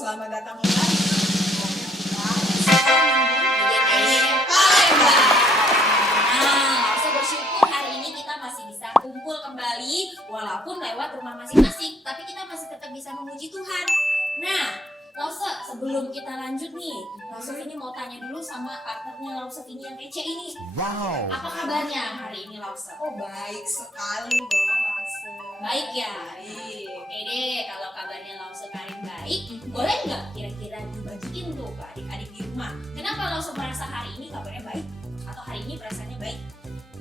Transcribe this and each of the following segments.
Selamat datang kembali bersyukur hari ini kita masih bisa kumpul kembali walaupun lewat rumah masing-masing, tapi kita masih tetap bisa memuji Tuhan. Nah, Lause, sebelum kita lanjut nih, Lause ini mau tanya dulu sama partnernya Lause ini yang kece ini. Wow. Apa kabarnya hari ini Lause? Oh, baik sekali dong, Lause. Baik ya? Baik. Oke deh, kalau kabarnya Lause Karin baik, boleh nggak kira-kira dibagiin tuh ke adik-adik di rumah? Kenapa Lause merasa hari ini kabarnya baik? Atau hari ini perasaannya baik?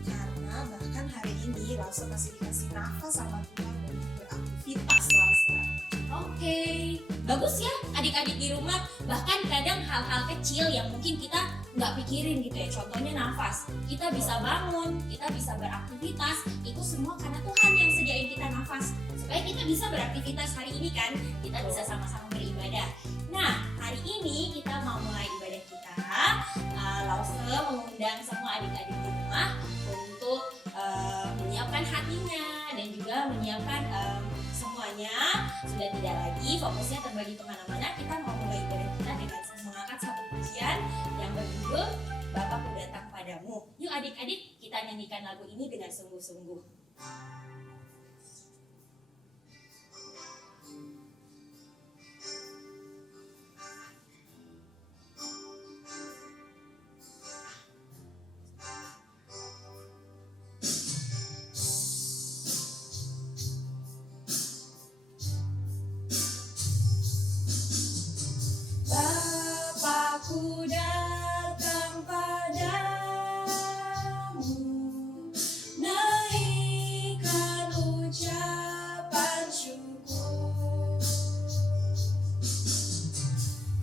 Karena bahkan hari ini Lause masih dikasih nafas sama Tuhan untuk beraktivitas, Lause. Oke, bagus ya adik-adik di rumah. Bahkan kadang hal-hal kecil yang mungkin kita nggak pikirin gitu ya. Contohnya nafas, kita bisa bangun, kita bisa beraktivitas. Itu semua karena Tuhan yang sediain kita nafas supaya kita bisa beraktivitas hari ini kan. Kita bisa sama-sama beribadah. Nah, hari ini kita mau mulai ibadah kita. Lause mengundang semua adik-adik di rumah untuk menyiapkan hatinya dan juga menyiapkan semuanya sudah tidak lagi fokusnya terbagi kemana-mana. Kita mau mulai ibadah kita dengan mengangkat satu pujian yang berjudul Bapakku Datang Padamu. Yuk adik-adik, kita nyanyikan lagu ini dengan sungguh-sungguh. Bapakku datang padamu, naikkan ucapan syukur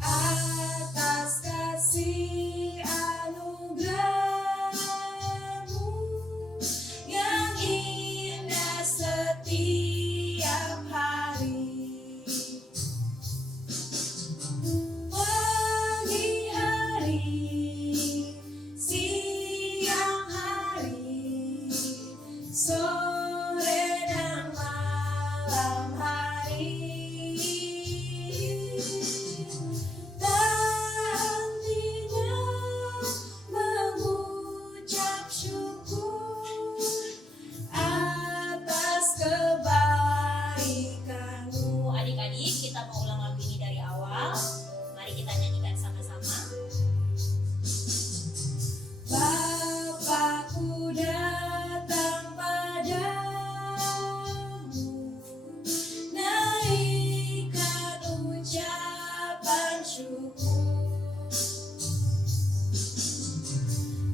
atas kasih anugerah-Mu yang indah setiap hari. Pagi hari, siang hari, sore dan malam hari, tak hentinya mengucap syukur atas kebaikan-Mu. Adik-adik, kita mau ulang lagu ini dari awal. Mari kita nyanyikan sama-sama. Bapakku datang padamu, naikkan ucapan syukur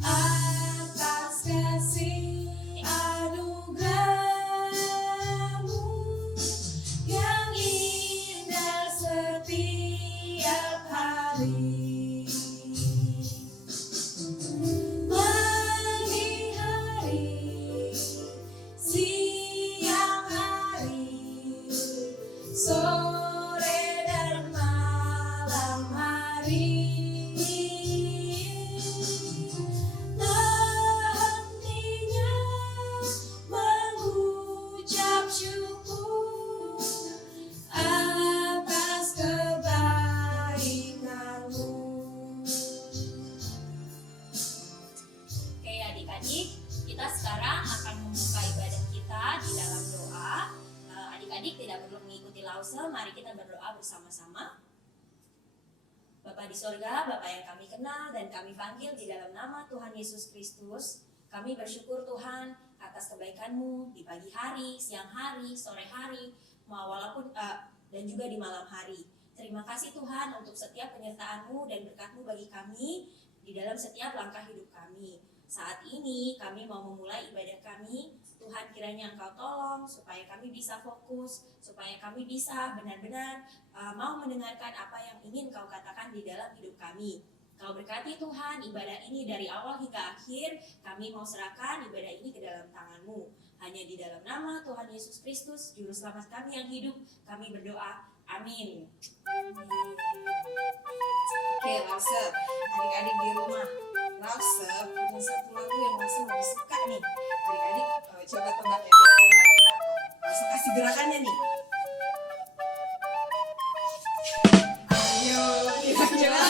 atas kasih anugerah-Mu yang indah setiap hari. Pagi hari, siang hari, sore dan malam hari, tak hentinya mengucap syukur atas kebaikan-Mu. Oke adik-adik, kita sekarang akan membuka ibadah kita di dalam doa. Adik-adik tidak perlu mengikuti Lause, mari kita berdoa bersama-sama. Bapa di sorga, Bapa yang kami kenal dan kami panggil di dalam nama Tuhan Yesus Kristus, Kami bersyukur Tuhan atas kebaikan-Mu di pagi hari, siang hari, sore hari, walaupun dan juga di malam hari. Terima kasih Tuhan untuk setiap penyertaan-Mu dan berkat-Mu bagi kami di dalam setiap langkah hidup kami. Saat ini kami mau memulai ibadah kami. Tuhan kiranya Engkau tolong supaya kami bisa fokus, supaya kami bisa benar-benar mau mendengarkan apa yang ingin Kau katakan di dalam hidup kami. Kau berkati Tuhan ibadah ini dari awal hingga akhir. Kami mau serahkan ibadah ini ke dalam tangan-Mu. Hanya di dalam nama Tuhan Yesus Kristus, Juru Selamat kami yang hidup, kami berdoa. Amin. Oke, Lause, adik-adik di rumah, Lause punya satu lagu yang Lause lebih suka nih. Adik-adik coba tebak ya kira-kira lagu apa. Lause kasih gerakannya nih. Ayo, kira-kira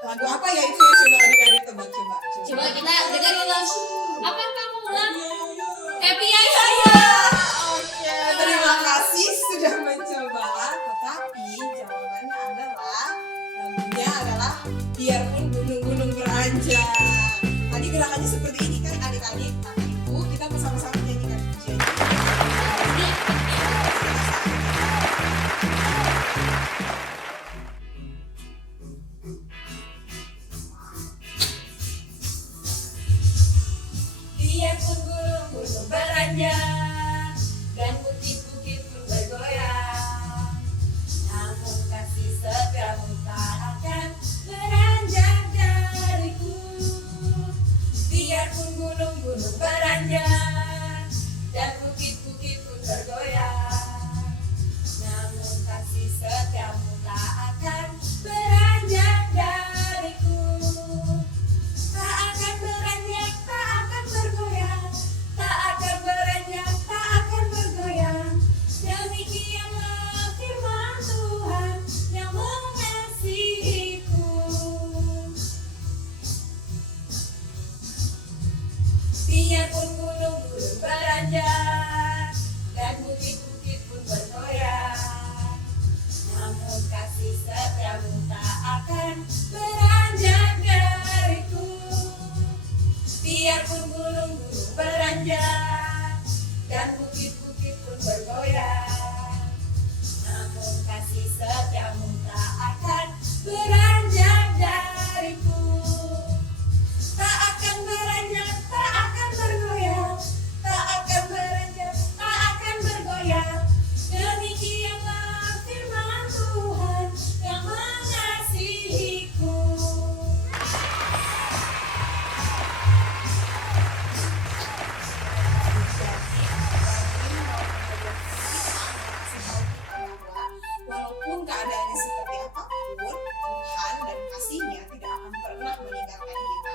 lagu apa ya itu ya, coba adik-adik tebak, coba. Coba kita dengerin lagu. Apa kamu ulang? Ayo. Happy ya. Oke, terima kasih sudah mencoba. Tetapi jawabannya adalah lagunya adalah Biarpun Gunung-Gunung Beranjak. Tadi gerakannya seperti ini kan adik-adik. Nah itu kita bersama-sama menyanyikan pujian. Biarpun gunung-gunung beranjak dan bukit-bukit pun bergoyang, namun kasih setiamu tak akan beranjak dariku. Biarpun gunung-gunung beranjak dan bukit-bukit pun bergoyang, namun kasih setiamu tak akan beranjak dariku. Tak akan beranjak, tak akan bergoyang, tak akan beranjak, tak akan bergoyang. Demikianlah firman Tuhan yang mengasihiku. Biarpun gunung-gunung beranjak dan bukit-bukit pun bergoyang, namun kasih setiamu tak akan beranjak dariku. Biarpun gunung-gunung beranjak dan bukit-bukit pun bergoyang, namun kasih setiamu tak akan beranjak dariku. Tak akan beranjak, tak akan bergoyang, tak akan beranjak, tak akan bergoyang. Demikianlah firman Tuhan yang mengasihiku. Walaupun keadaannya seperti apapun, Tuhan dan kasih-Nya tidak akan pernah meninggalkan kita.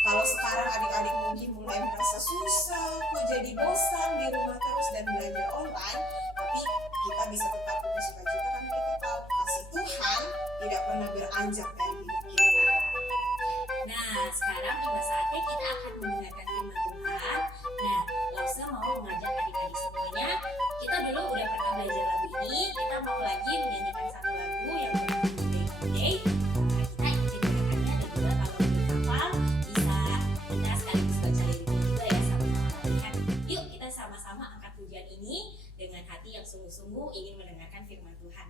Kalau sekarang adik-adik mungkin mulai merasa susah, kok jadi bosan di rumah terus dan belajar online, tapi kita bisa tetap bersukacita karena kita tahu kasih Tuhan tidak pernah beranjak dari hidup kita. Nah, sekarang tiba saatnya kita akan mendengarkan firman Tuhan. Nah, Lause mau mengajak adik-adik semuanya. Kita dulu udah pernah belajar lagu ini. Kita mau lagi menyanyikan satu lagu yang berjudul Day. Kita ikutin gerakannya dan juga kalau belum hafal bisa kita sekaligus baca liriknya juga ya sama-sama latihan. Yuk kita sama-sama angkat pujian ini dengan hati yang sungguh-sungguh ingin mendengarkan firman Tuhan.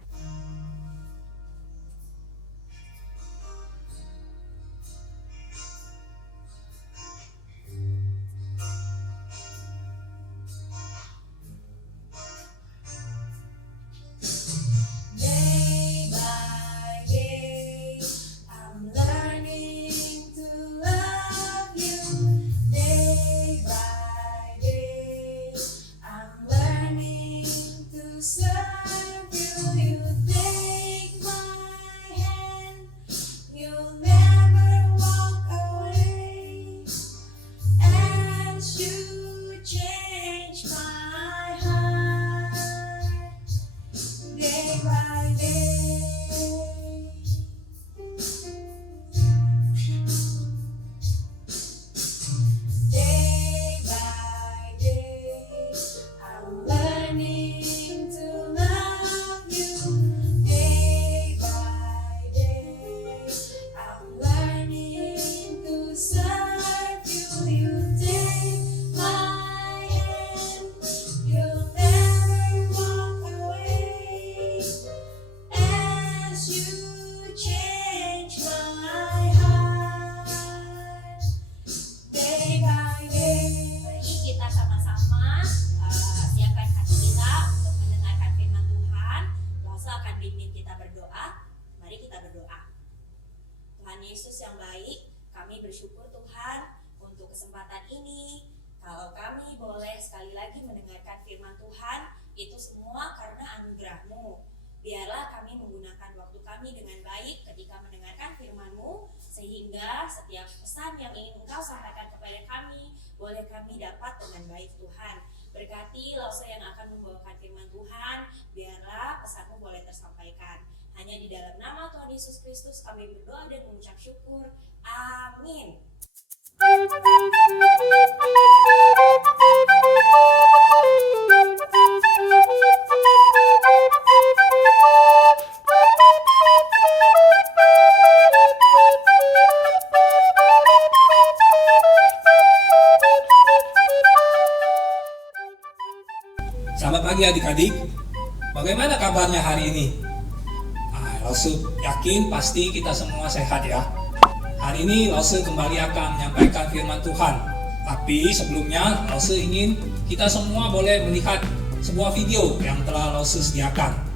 Day by day, I'm learning to love you. Day by day, I'm learning to serve kesempatan ini, kalau kami boleh sekali lagi mendengarkan firman Tuhan, itu semua karena anugerah-Mu. Biarlah kami menggunakan waktu kami dengan baik ketika mendengarkan firman-Mu, sehingga setiap pesan yang ingin Engkau sampaikan kepada kami, boleh kami dapat dengan baik Tuhan. Berkati Lause yang akan membawakan firman Tuhan, biarlah pesan-Mu boleh tersampaikan. Hanya di dalam nama Tuhan Yesus Kristus kami berdoa dan mengucap syukur. Amin. Selamat pagi adik-adik, bagaimana kabarnya hari ini? Lause yakin pasti kita semua sehat ya. Hari ini Lause kembali akan menyampaikan firman Tuhan. Tapi sebelumnya Lause ingin kita semua boleh melihat sebuah video yang telah Lause sediakan.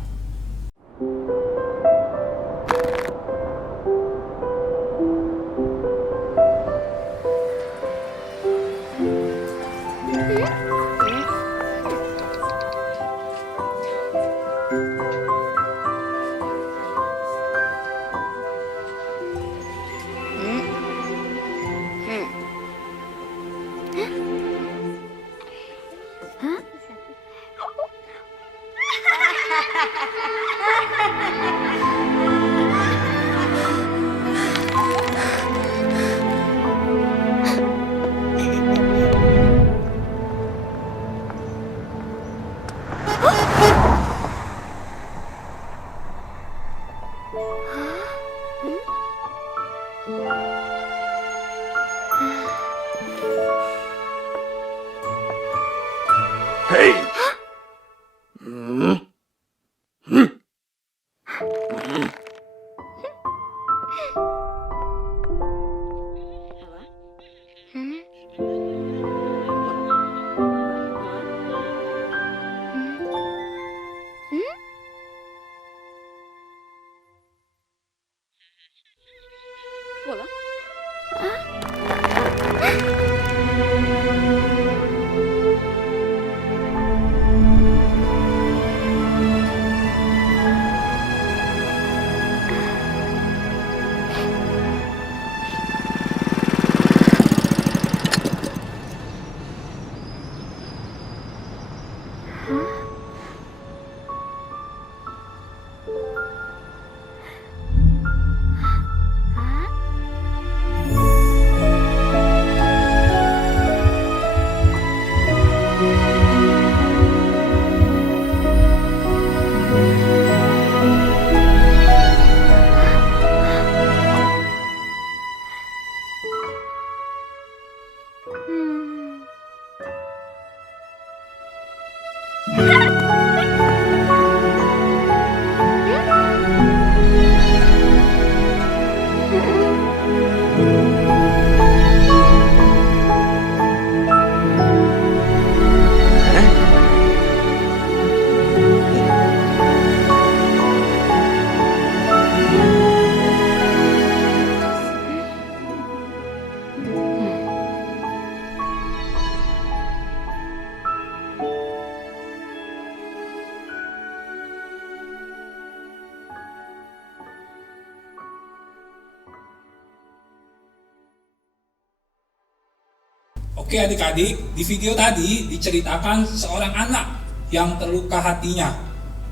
Oke adik-adik, di video tadi diceritakan seorang anak yang terluka hatinya.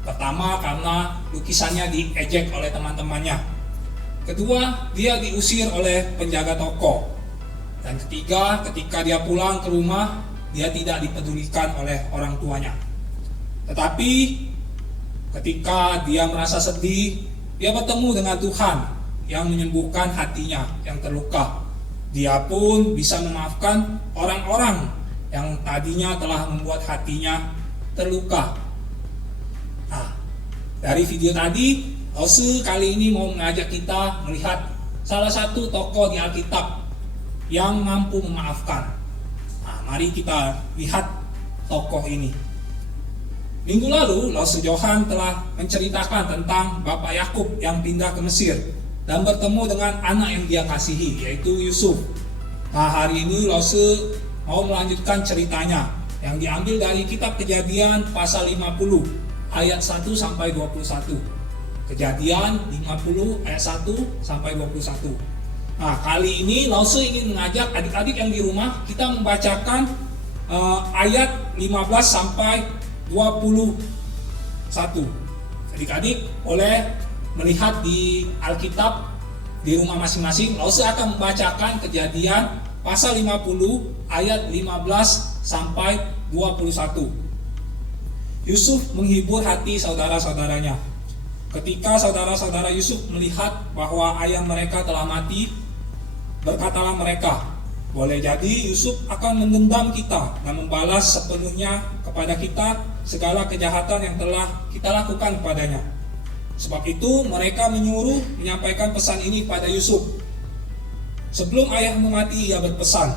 Pertama karena lukisannya diejek oleh teman-temannya. Kedua, dia diusir oleh penjaga toko. Dan ketiga, ketika dia pulang ke rumah, dia tidak dipedulikan oleh orang tuanya. Tetapi ketika dia merasa sedih, dia bertemu dengan Tuhan yang menyembuhkan hatinya yang terluka. Dia pun bisa memaafkan orang-orang yang tadinya telah membuat hatinya terluka. Nah, dari video tadi, Lause kali ini mau mengajak kita melihat salah satu tokoh di Alkitab yang mampu memaafkan. Nah, mari kita lihat tokoh ini. Minggu lalu, Lause Johan telah menceritakan tentang Bapak Yakub yang pindah ke Mesir dan bertemu dengan anak yang dia kasihi, yaitu Yusuf. Nah, hari ini Lause mau melanjutkan ceritanya yang diambil dari kitab Kejadian pasal 50 ayat 1 sampai 21. Kejadian 50 ayat 1 sampai 21. Nah, kali ini Lause ingin mengajak adik-adik yang di rumah kita membacakan ayat 15 sampai 21. Adik-adik boleh melihat di Alkitab di rumah masing-masing. Lause akan membacakan Kejadian pasal 50 ayat 15 sampai 21. Yusuf menghibur hati saudara-saudaranya. Ketika saudara-saudara Yusuf melihat bahwa ayah mereka telah mati, berkatalah mereka, boleh jadi Yusuf akan mendendam kita dan membalas sepenuhnya kepada kita segala kejahatan yang telah kita lakukan kepadanya. Sebab itu mereka menyuruh menyampaikan pesan ini pada Yusuf. Sebelum ayahmu mati, ia berpesan,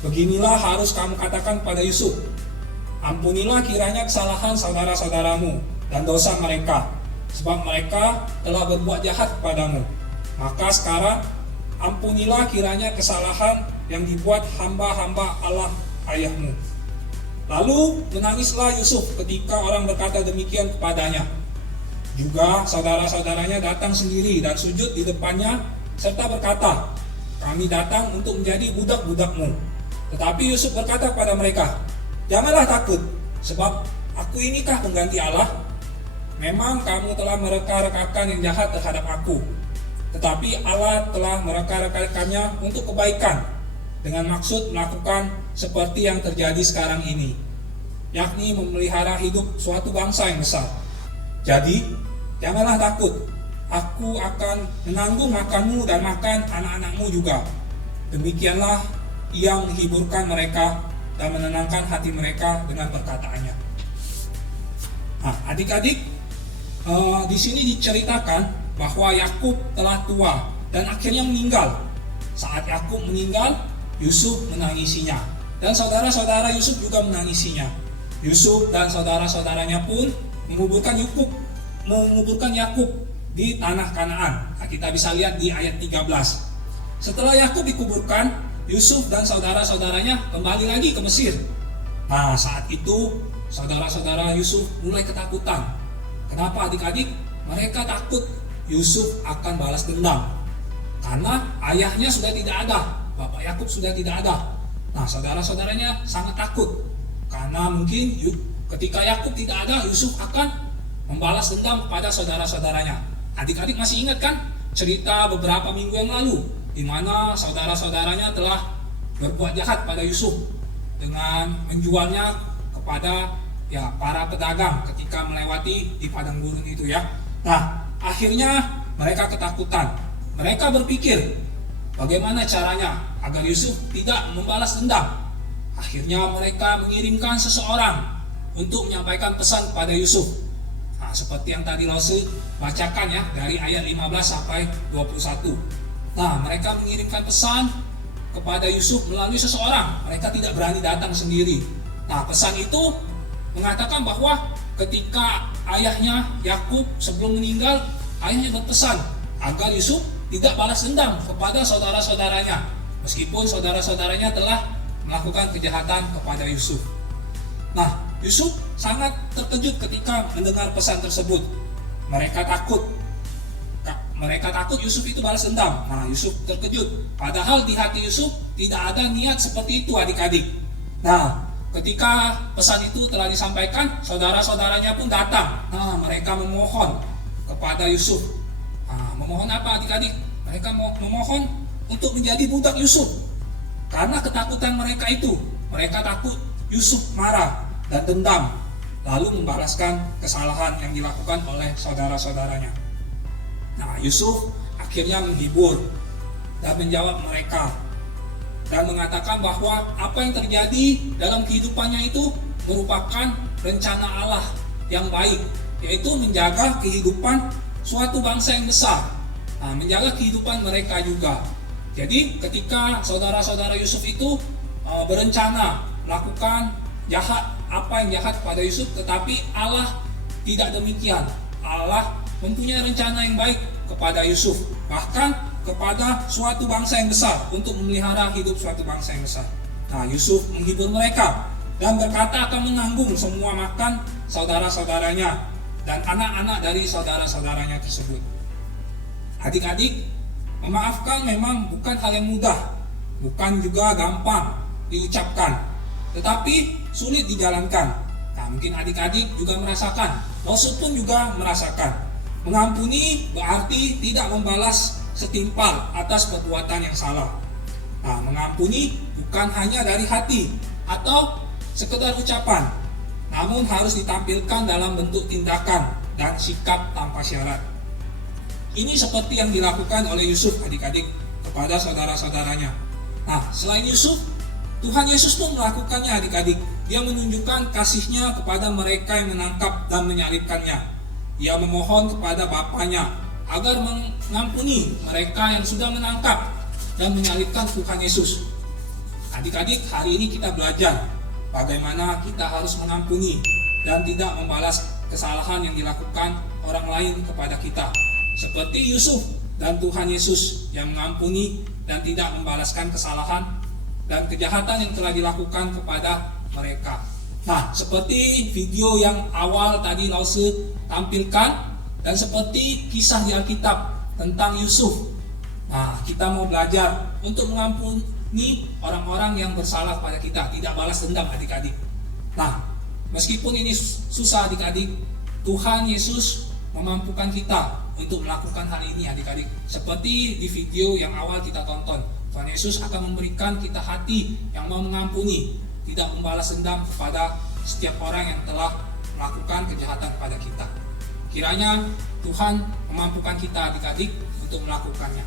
beginilah harus kamu katakan pada Yusuf, ampunilah kiranya kesalahan saudara-saudaramu dan dosa mereka, sebab mereka telah berbuat jahat kepadamu. Maka sekarang ampunilah kiranya kesalahan yang dibuat hamba-hamba Allah ayahmu. Lalu menangislah Yusuf ketika orang berkata demikian kepadanya. Juga saudara-saudaranya datang sendiri dan sujud di depannya serta berkata, kami datang untuk menjadi budak-budakmu. Tetapi Yusuf berkata kepada mereka, janganlah takut, sebab aku inikah pengganti Allah? Memang kamu telah mereka-rekakan yang jahat terhadap aku, tetapi Allah telah mereka-rekakannya untuk kebaikan, dengan maksud melakukan seperti yang terjadi sekarang ini, yakni memelihara hidup suatu bangsa yang besar. Jadi, janganlah takut, aku akan menanggung makanmu dan makan anak-anakmu juga. Demikianlah ia menghiburkan mereka dan menenangkan hati mereka dengan perkataannya. Nah, adik-adik, di sini diceritakan bahwa Yakub telah tua dan akhirnya meninggal. Saat Yakub meninggal, Yusuf menangisinya dan saudara-saudara Yusuf juga menangisinya. Yusuf dan saudara-saudaranya pun menguburkan Yakub di tanah Kanaan. Nah, kita bisa lihat di ayat 13. Setelah Yakub dikuburkan, Yusuf dan saudara-saudaranya kembali lagi ke Mesir. Nah, saat itu saudara-saudara Yusuf mulai ketakutan. Kenapa adik-adik? Mereka takut Yusuf akan balas dendam. Karena ayahnya sudah tidak ada, bapak Yakub sudah tidak ada. Nah, saudara-saudaranya sangat takut. Karena mungkin ketika Yakub tidak ada, Yusuf akan membalas dendam kepada saudara-saudaranya. Adik-adik masih ingat kan cerita beberapa minggu yang lalu di mana saudara-saudaranya telah berbuat jahat pada Yusuf dengan menjualnya kepada para pedagang ketika melewati di padang gurun itu ya. Nah, akhirnya mereka ketakutan. Mereka berpikir bagaimana caranya agar Yusuf tidak membalas dendam. Akhirnya mereka mengirimkan seseorang untuk menyampaikan pesan kepada Yusuf. Nah, seperti yang tadi Lause bacakan ya dari ayat 15 sampai 21. Nah, mereka mengirimkan pesan kepada Yusuf melalui seseorang. Mereka tidak berani datang sendiri. Nah, pesan itu mengatakan bahwa ketika ayahnya Yakub sebelum meninggal, ayahnya berpesan agar Yusuf tidak balas dendam kepada saudara-saudaranya, meskipun saudara-saudaranya telah melakukan kejahatan kepada Yusuf. Nah, Yusuf sangat terkejut ketika mendengar pesan tersebut. Mereka takut Yusuf itu balas dendam. Nah, Yusuf terkejut. Padahal di hati Yusuf tidak ada niat seperti itu adik-adik. Nah, ketika pesan itu telah disampaikan, saudara-saudaranya pun datang. Nah, mereka memohon kepada Yusuf. Nah, memohon apa adik-adik? Mereka memohon untuk menjadi budak Yusuf. Karena ketakutan mereka itu, mereka takut Yusuf marah dan dendam, lalu membalaskan kesalahan yang dilakukan oleh saudara-saudaranya. Nah, Yusuf akhirnya menghibur dan menjawab mereka dan mengatakan bahwa apa yang terjadi dalam kehidupannya itu merupakan rencana Allah yang baik, yaitu menjaga kehidupan suatu bangsa yang besar, menjaga kehidupan mereka juga. Jadi ketika saudara-saudara Yusuf itu berencana melakukan apa yang jahat pada Yusuf, tetapi Allah tidak demikian. Allah mempunyai rencana yang baik kepada Yusuf. Bahkan kepada suatu bangsa yang besar, untuk memelihara hidup suatu bangsa yang besar. Nah, Yusuf menghibur mereka dan berkata akan menanggung semua makan saudara-saudaranya dan anak-anak dari saudara-saudaranya tersebut. Adik-adik, memaafkan memang bukan hal yang mudah, bukan juga gampang diucapkan, tetapi sulit dijalankan. Nah, mungkin adik-adik juga merasakan, Rasul pun juga merasakan. Mengampuni berarti tidak membalas setimpal atas perbuatan yang salah. Nah, mengampuni bukan hanya dari hati atau sekedar ucapan, namun harus ditampilkan dalam bentuk tindakan dan sikap tanpa syarat. Ini seperti yang dilakukan oleh Yusuf, adik-adik, kepada saudara-saudaranya. Nah, selain Yusuf, Tuhan Yesus pun melakukannya, adik-adik. Dia menunjukkan kasih-Nya kepada mereka yang menangkap dan menyalibkannya. Ia memohon kepada Bapaknya agar mengampuni mereka yang sudah menangkap dan menyalibkan Tuhan Yesus. Adik-adik, hari ini kita belajar bagaimana kita harus mengampuni dan tidak membalas kesalahan yang dilakukan orang lain kepada kita. Seperti Yusuf dan Tuhan Yesus yang mengampuni dan tidak membalaskan kesalahan dan kejahatan yang telah dilakukan kepada mereka. Nah, seperti video yang awal tadi Lause tampilkan dan seperti kisah di Alkitab tentang Yusuf. Nah, kita mau belajar untuk mengampuni orang-orang yang bersalah pada kita, tidak balas dendam, adik-adik. Nah, meskipun ini susah, adik-adik, Tuhan Yesus memampukan kita untuk melakukan hal ini, adik-adik. Seperti di video yang awal kita tonton, Tuhan Yesus akan memberikan kita hati yang mau mengampuni, tidak membalas dendam kepada setiap orang yang telah melakukan kejahatan kepada kita. Kiranya Tuhan memampukan kita, adik-adik, untuk melakukannya.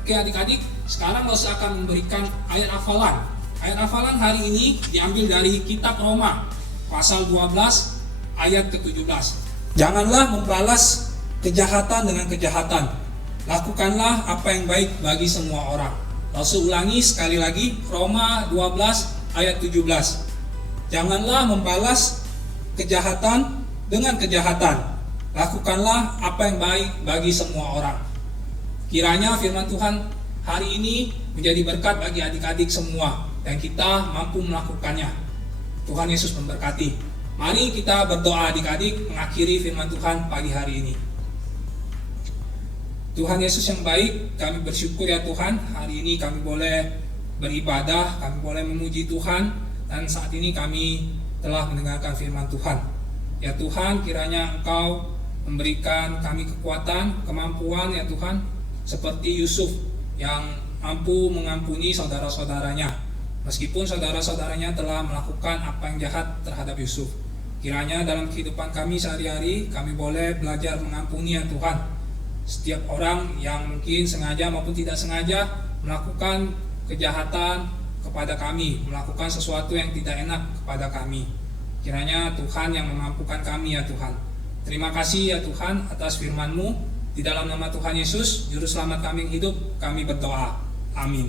Oke, adik-adik, sekarang saya akan memberikan ayat hafalan. Ayat hafalan hari ini diambil dari kitab Roma pasal 12 ayat ke-17. Janganlah membalas kejahatan dengan kejahatan. Lakukanlah apa yang baik bagi semua orang. Lalu ulangi sekali lagi, Roma 12 ayat 17. Janganlah membalas kejahatan dengan kejahatan. Lakukanlah apa yang baik bagi semua orang. Kiranya firman Tuhan hari ini menjadi berkat bagi adik-adik semua dan kita mampu melakukannya. Tuhan Yesus memberkati. Mari kita berdoa, adik-adik, mengakhiri firman Tuhan pagi hari ini. Tuhan Yesus yang baik, kami bersyukur ya Tuhan, hari ini kami boleh beribadah, kami boleh memuji Tuhan, dan saat ini kami telah mendengarkan firman Tuhan. Ya Tuhan, kiranya Engkau memberikan kami kekuatan, kemampuan ya Tuhan, seperti Yusuf yang mampu mengampuni saudara-saudaranya, meskipun saudara-saudaranya telah melakukan apa yang jahat terhadap Yusuf. Kiranya dalam kehidupan kami sehari-hari, kami boleh belajar mengampuni ya Tuhan, setiap orang yang mungkin sengaja maupun tidak sengaja melakukan kejahatan kepada kami, melakukan sesuatu yang tidak enak kepada kami. Kiranya Tuhan yang memampukan kami ya Tuhan. Terima kasih ya Tuhan atas firman-Mu. Di dalam nama Tuhan Yesus, Juru Selamat kami yang hidup, kami berdoa. Amin.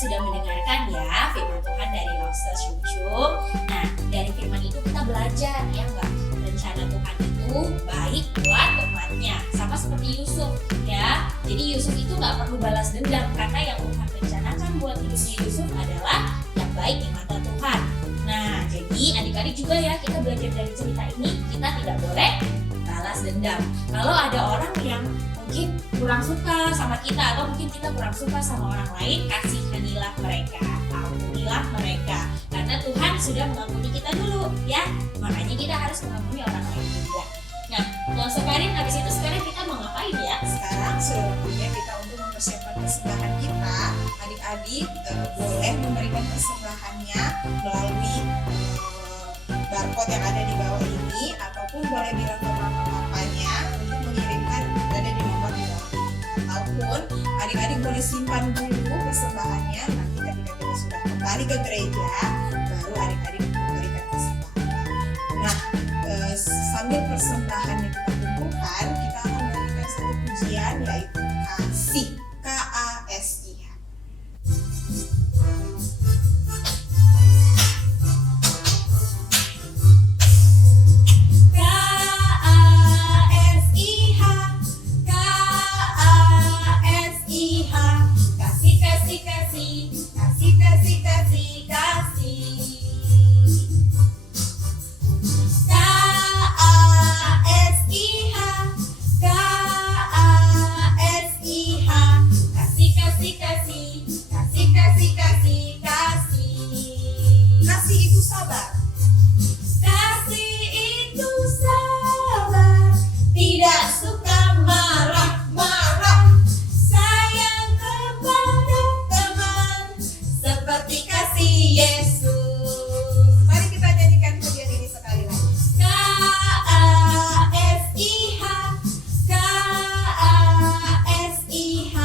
Sudah mendengarkan ya firman Tuhan dari Lause Syumsyum. Nah, dari firman itu kita belajar ya enggak, rencana Tuhan itu baik buat umatnya, sama seperti Yusuf ya. Jadi Yusuf itu nggak perlu balas dendam karena yang Tuhan rencanakan buat hidupnya Yusuf adalah yang baik di mata Tuhan. Nah, jadi adik-adik juga ya, kita belajar dari cerita ini, kita tidak boleh balas dendam. Kalau ada orang yang mungkin kurang suka sama kita atau mungkin kita kurang suka sama orang lain, kasihanilah mereka, ampunilah mereka, karena Tuhan sudah mengampuni kita dulu ya, makanya kita harus mengampuni orang lain juga. Nah, kalau sekarang habis itu sekarang kita mau ngapain ya? Sekarang sudah waktunya kita untuk mempersiapkan persembahan kita. Adik-adik boleh memberikan persembahannya melalui barcode yang ada di bawah ini, ataupun boleh bilang ke mama papanya untuk mengirimkan ada di nomor di bawah ini, ataupun pun, adik-adik boleh simpan dulu persembahannya. Nanti ketika kita sudah kembali ke gereja, baru adik-adik memberikan persembahannya. Nah, sambil persembahannya kita kumpulkan, kita akan melakukan satu pujian, yaitu kasih, KASIH. Kasih itu sabar. Kasih itu sabar, tidak suka marah-marah, sayang kepada teman, seperti kasih Yesus. Mari kita nyanyikan pujian ini sekali lagi. KASIH, KASIH,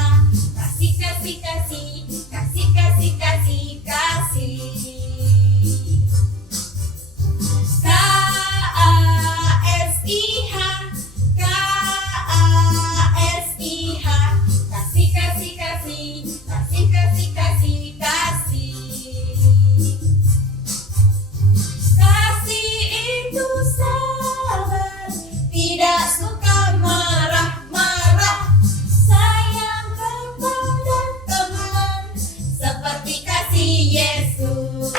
kasih, kasih, kasih, kasih, kasih, kasih, kasih. KASIH, KASIH, kasih, kasih, kasih, kasih, kasih, kasih, kasih. Kasih itu sabar, tidak suka marah-marah, sayang kepada teman, seperti kasih Yesus.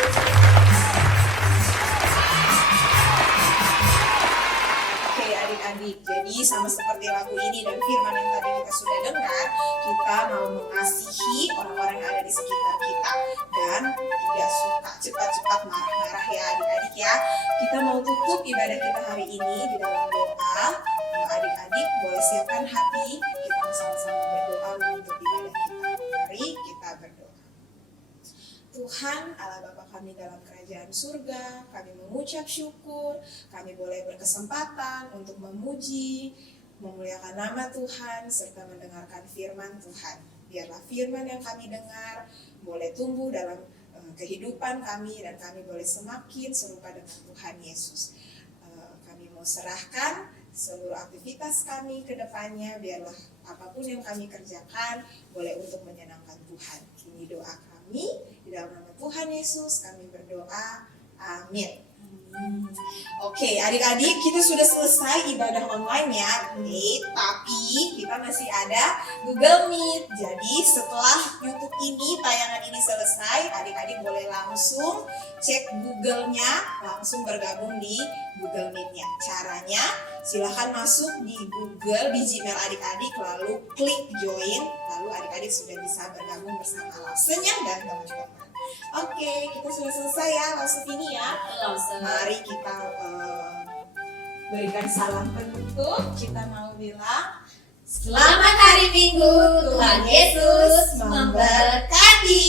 Oke adik-adik, jadi sama seperti lagu ini dan firman yang tadi kita sudah dengar, kita mau mengasihi orang-orang yang ada di sekitar kita dan tidak suka cepat-cepat marah-marah ya adik-adik ya. Kita mau tutup ibadah kita hari ini di dalam doa. Adik-adik boleh siapkan hati, kita sama-sama berdoa untuk ibadah kita. Mari kita berdoa. Tuhan Allah Bapa kami dalam kerajaan surga, kami mengucap syukur, kami boleh berkesempatan untuk memuji, memuliakan nama Tuhan, serta mendengarkan firman Tuhan. Biarlah firman yang kami dengar boleh tumbuh dalam kehidupan kami dan kami boleh semakin serupa dengan Tuhan Yesus. Kami mau serahkan seluruh aktivitas kami ke depannya, biarlah apapun yang kami kerjakan boleh untuk menyenangkan Tuhan. Ini doa kami, di dalam nama Tuhan Yesus kami berdoa, amin. Oke adik-adik, kita sudah selesai ibadah online ya, tapi kita masih ada Google Meet. Jadi setelah YouTube ini, tayangan ini selesai, adik-adik boleh langsung cek Google-nya, langsung bergabung di Google Meet-nya. Caranya silahkan masuk di Google, di Gmail adik-adik, lalu klik join, lalu adik-adik sudah bisa bergabung bersama Lausen dan teman-teman. Oke, kita sudah selesai ya Lausen ini ya. Mari kita berikan salam penutup. Kita mau bilang Selamat hari Minggu, Tuhan Yesus memberkati.